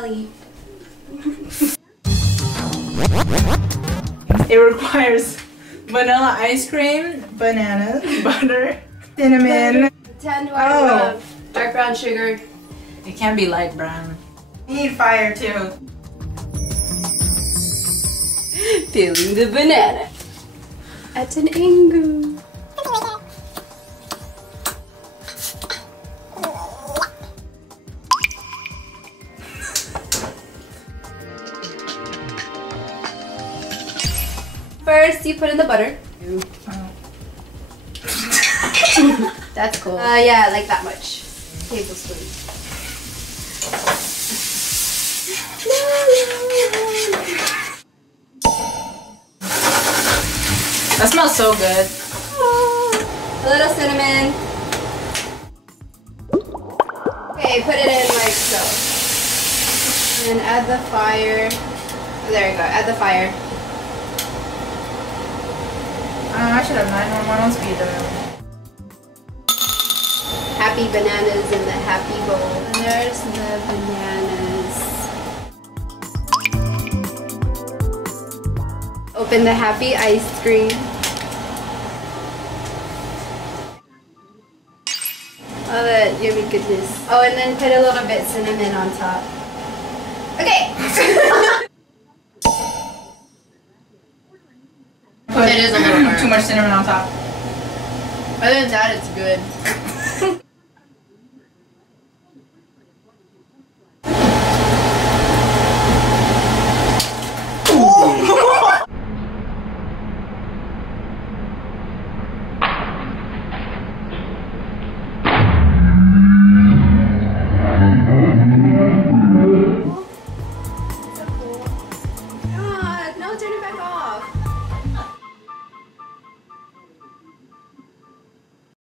jelly. It requires vanilla ice cream, bananas, butter, cinnamon. 10 to dark brown sugar. It can be light brown. You need fire too. Peeling the banana at an angle. First, you put in the butter. That's cool. Yeah, like that much. Tablespoon. That smells so good. A little cinnamon. Okay, put it in like so. And add the fire. Oh, there you go, add the fire. I should have 911 on speed dial. Happy bananas in the happy bowl. And there's the bananas. Open the happy ice cream. Oh, that yummy goodness. Oh, and then put a little bit cinnamon on top. Okay. It is a little hard. Too much cinnamon on top. Other than that, it's good.